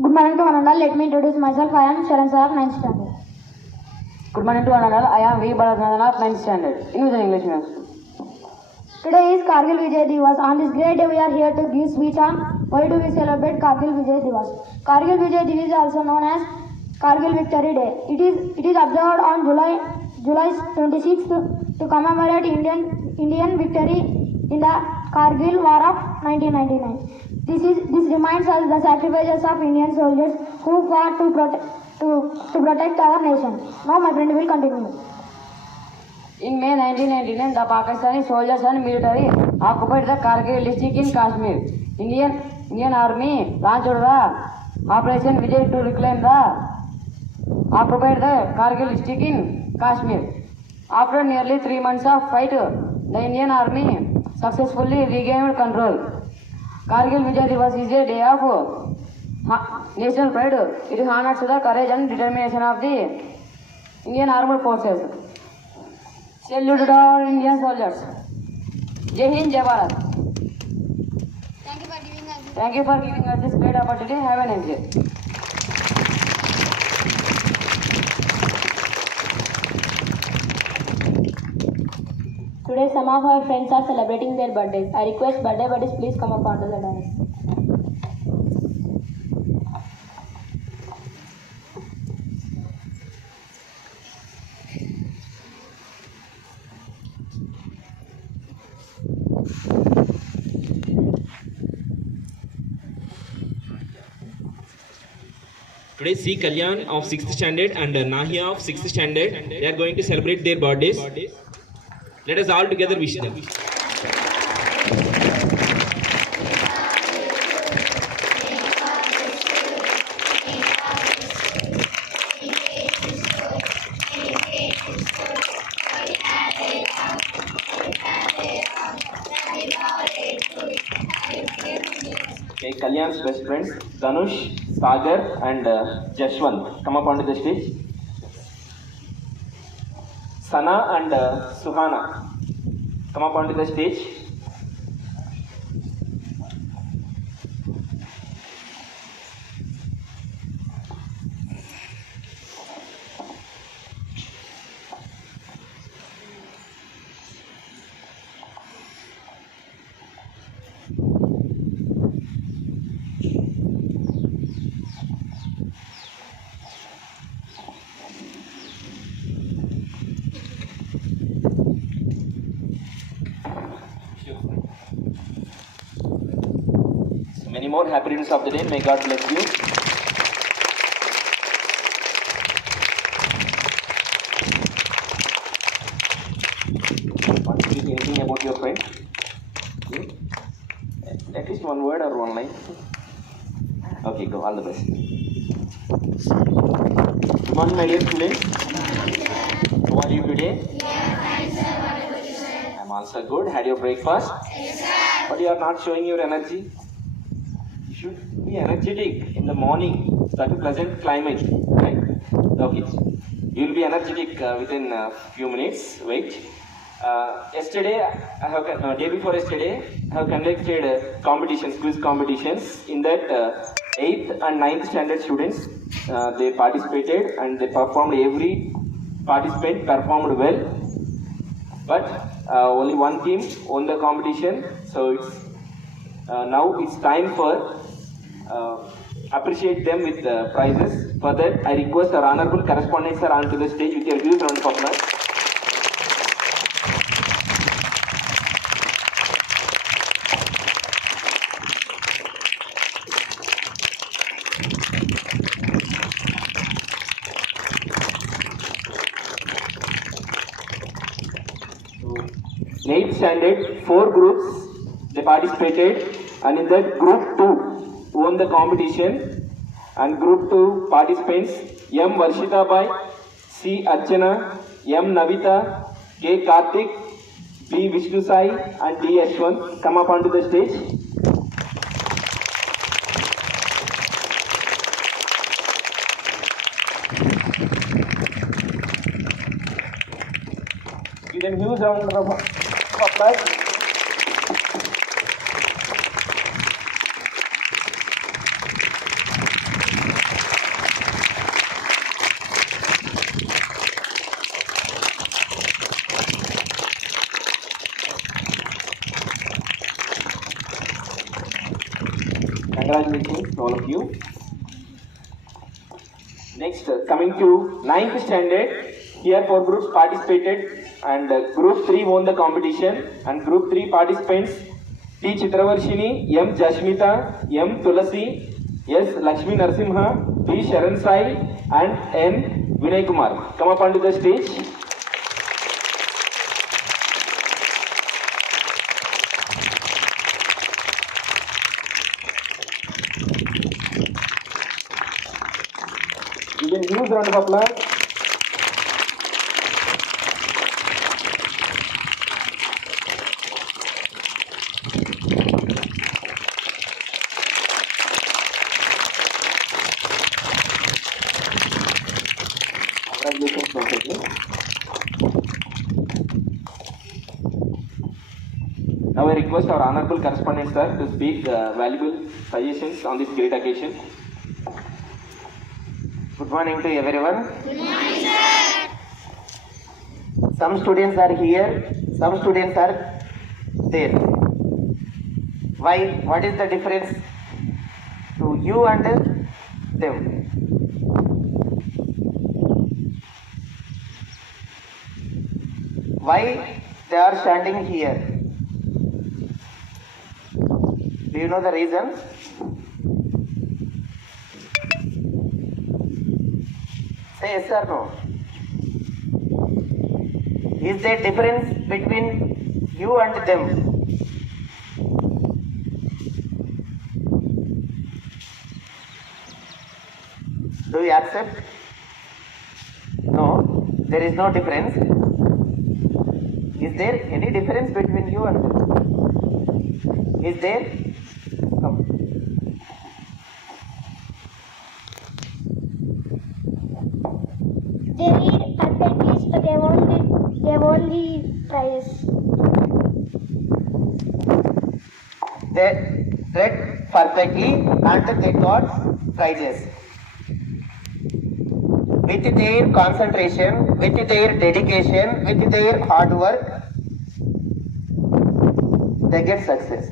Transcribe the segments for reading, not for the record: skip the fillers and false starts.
Good morning to one and all. Let me introduce myself. I am Sharan Sir of 9th standard. Good morning to one and all. I am V. Bharatanath of 9th standard. English medium. Today is Kargil Vijay Divas. On this great day, we are here to give speech on why do we celebrate Kargil Vijay Divas. Kargil Vijay Divas is also known as Kargil Victory Day. It is observed on July 26th to commemorate Indian victory in the Kargil War of 1999. This reminds us the sacrifices of Indian soldiers who fought to protect our nation. Now my friend will continue. In May 1999, the Pakistani soldiers and military occupied the Kargil district in Kashmir. Indian Army launched the Operation Vijay to reclaim the occupied the Kargil district in Kashmir. After nearly 3 months of fight, the Indian Army successfully regained control. Kargil Vijay Divas is a day of national pride. It honors the courage and determination of the Indian Armed Forces. Salute to our Indian soldiers. Jai Hind, Jai Bharat. Thank you for giving us this great opportunity. Have a nice day. Today, some of our friends are celebrating their birthdays. I request birthday buddies please come up onto the dais. Today, C. Kalyan of 6th standard and Nahia of 6th standard, they are going to celebrate their birthdays. Let us all together wish them. Okay, Kalyan's best friends, Danush, Sagar and Jashwant, come up onto the stage. Sana and Suhana, come up onto the stage. Many more happy returns of the day. May God bless you. Want to speak anything about your friend? At least one word or one line. Okay, go. All the best. Good morning, my dear students. How are you today? I'm also good. Had your breakfast? Yes, sir. But you are not showing your energy. Should be energetic in the morning, such a pleasant climate, right? Okay, you will be energetic within a few minutes. Wait. Day before yesterday, I have conducted quiz competitions. In that, 8th and 9th standard students, they participated and they performed. Every participant performed well, but only one team won the competition. So now it's time for appreciate them with prizes. For that, I request our honorable correspondent sir onto the stage with your huge round of applause. So, 8th standard, 4 groups they participated, and in that group 2 won the competition, and group 2 participants M. Varshita Bai, C. Archana, M. Navita, K. Karthik, B. Vishnu Sai and D. Ashwant come up onto the stage. Give them huge round of applause. Congratulations to all of you. Next, coming to 9th standard, here 4 groups participated and group 3 won the competition, and group 3 participants T. Chitravarshini, M. Jashmita, M. Tulasi, S. Lakshmi Narsimha, B. Sharan Sai and N. Vinay Kumar. Come up onto the stage. You can use round of applause. Congratulations, Professor. Now I request our honorable correspondent sir to speak valuable suggestions on this great occasion. Good morning to everyone. Good morning, sir. Some students are here, some students are there. Why? What is the difference to you and them? Why they are standing here? Do you know the reason? Say yes or no. Is there difference between you and them? Do you accept? No, there is no difference. Is there any difference between you and them? Is there? Come. They read at least they won the prize. They read perfectly and they got prizes. With their concentration, with their dedication, with their hard work, they get success.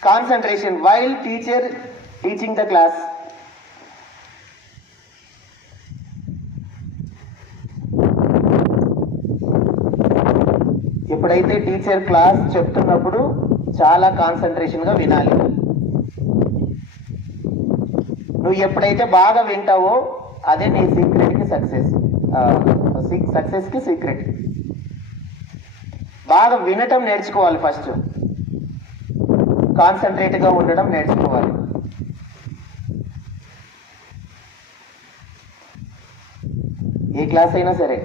Concentration while teacher teaching the class. ఎప్పుడైతే teacher class చెప్తున్నప్పుడు చాలా కాన్సన్ట్రేషన్గా వినాలి. నువ్వు ఎప్పుడైతే బాగా వింటావో అదే నీ సీక్రెట్కి సక్సెస్కి సీక్రెట్. బాగా వినటం నేర్చుకోవాలి, ఫస్ట్ కాన్సన్ట్రేట్గా ఉండడం నేర్చుకోవాలి. ఏ క్లాస్ అయినా సరే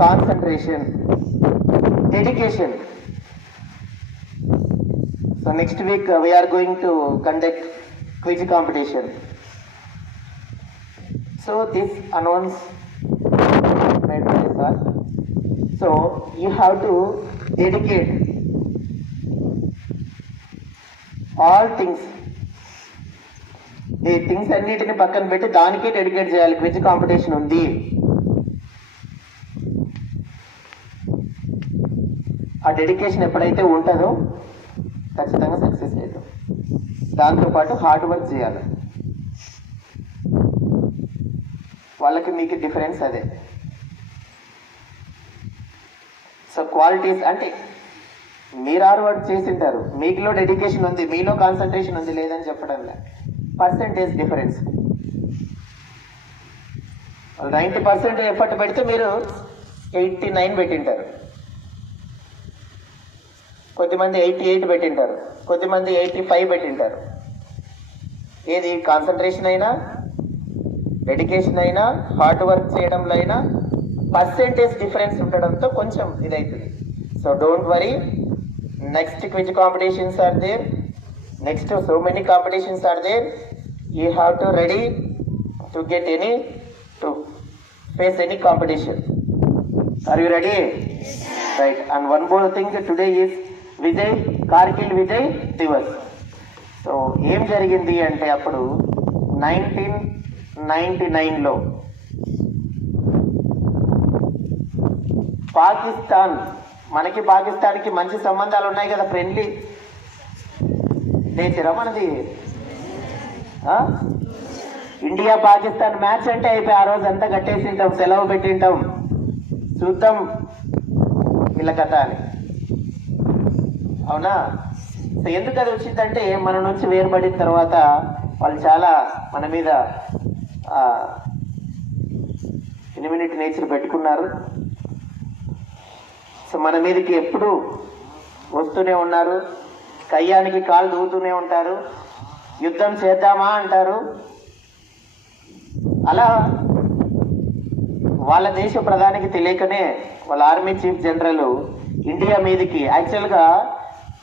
concentration, dedication. So next week we are going to conduct quiz competition. So this announce made by sir. So you have to dedicate all things. ఈ థింగ్స్ అన్నిటిని పక్కన పెట్టి దానికే డెడికేట్ చేయాలి. క్విజ్ కాంపిటీషన్ ఉంది, ఆ డెడికేషన్ ఎప్పుడైతే ఉంటుందో ఖచ్చితంగా సక్సెస్ అవుతాం. దాంతోపాటు హార్డ్ వర్క్ చేయాలి. వాళ్ళకి మీకు డిఫరెన్స్ అదే. సో క్వాలిటీస్ అంటే మీరు హార్డ్ వర్క్ చేసింటారు, మీకులో డెడికేషన్ ఉంది, మీలో కాన్సన్ట్రేషన్ ఉంది లేదని చెప్పడం లే. Percentage difference. 90% ఎఫర్ట్ పెడితే మీరు 89 పెట్టింటారు, కొద్దిమంది 88 పెట్టింటారు, కొద్దిమంది 85 పెట్టింటారు. ఏది కాన్సన్ట్రేషన్ అయినా, డెడికేషన్ అయినా, హార్డ్ వర్క్ చేయడంలో అయినా పర్సెంటేజ్ డిఫరెన్స్ ఉండడంతో కొంచెం ఇదవుతుంది. So don't worry, next quiz competitions are there, next so many competitions are there. You have to ready to get any, to face any competition. Are you ready? Right. And one more thing, today is Vijay, Kargil Vijay Diwas. So ఏం జరిగింది అంటే అప్పుడు 1999లో పాకిస్తాన్ మనకి పాకిస్తాన్కి మంచి సంబంధాలు ఉన్నాయి కదా, ఫ్రెండ్లీ నేచరా మనది. ఇండియా పాకిస్తాన్ మ్యాచ్ అంటే అయిపోయి ఆ రోజు అంతా కట్టేసింటాం, సెలవు పెట్టింటాం, చూద్దాం వీళ్ళ కథ అని. అవునా? సో ఎందుకు అది వచ్చిందంటే మన నుంచి వేరుపడిన తర్వాత వాళ్ళు చాలా మన మీద ఇన్యూమినిటీ నేచర్ పెట్టుకున్నారు. సో మన మీదకి ఎప్పుడు వస్తూనే ఉన్నారు, కయ్యానికి కాలు దూతూనే ఉంటారు, యుద్ధం చేద్దామా అంటారు. అలా వాళ్ళ దేశ ప్రధానికి తెలియకనే వాళ్ళ ఆర్మీ చీఫ్ జనరల్ ఇండియా మీదకి, యాక్చువల్గా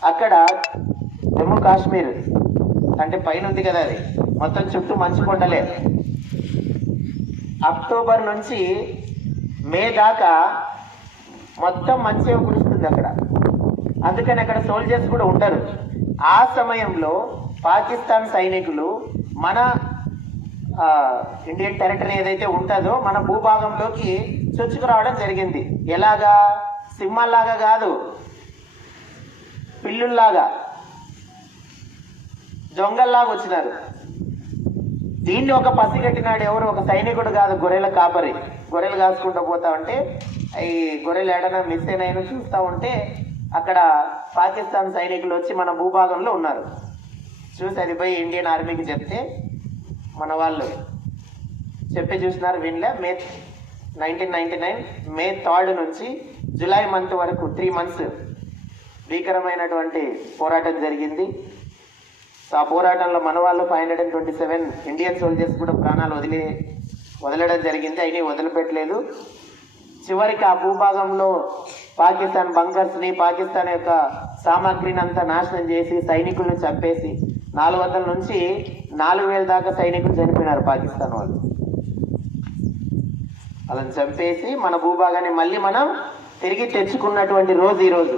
అక్కడ జమ్మూ కాశ్మీర్ అంటే పైన ఉంది కదా, అది మొత్తం చుట్టూ మంచు కొండలే. అక్టోబర్ నుంచి మే దాకా మొత్తం మంచే కురుస్తుంది అక్కడ, అందుకని అక్కడ సోల్జర్స్ కూడా ఉంటారు. ఆ సమయంలో పాకిస్తాన్ సైనికులు మన ఇండియన్ టెరిటరీ ఏదైతే ఉంటుందో మన భూభాగంలోకి చొచ్చుకు రావడం జరిగింది. ఎలాగా? సింహాల్లాగా కాదు, పిల్లుల్లాగా, దొంగల్లాగా వచ్చినారు. దీన్ని ఒక పసిగట్టినాడు ఎవరు? ఒక సైనికుడు కాదు, గొర్రెల కాపరి. గొర్రెలు కాసుకుంటూ పోతా ఉంటే ఈ గొర్రెలు ఏడైనా మిస్ అయినాయని చూస్తూ ఉంటే అక్కడ పాకిస్తాన్ సైనికులు వచ్చి మన భూభాగంలో ఉన్నారు. చూసి అది పోయి ఇండియన్ ఆర్మీకి చెప్తే మన వాళ్ళు చెప్పి చూసినారు. వీళ్ళ మే 1999 మే 3 నుంచి జూలై మంత్ వరకు 3 months భీకరమైనటువంటి పోరాటం జరిగింది. ఆ పోరాటంలో మన వాళ్ళు 527 ఇండియన్ సోల్జర్స్ కూడా ప్రాణాలు వదలడం జరిగింది. అయినా వదిలిపెట్టలేదు. చివరికి ఆ భూభాగంలో పాకిస్తాన్ బంకర్స్ని, పాకిస్తాన్ యొక్క సామాగ్రిని అంతా నాశనం చేసి సైనికులను చంపేసి 400 నుంచి 4000 దాకా సైనికులు చనిపోయినారు పాకిస్తాన్ వాళ్ళు. వాళ్ళని చంపేసి మన భూభాగాన్ని మళ్ళీ మనం తిరిగి తెచ్చుకున్నటువంటి రోజు ఈరోజు.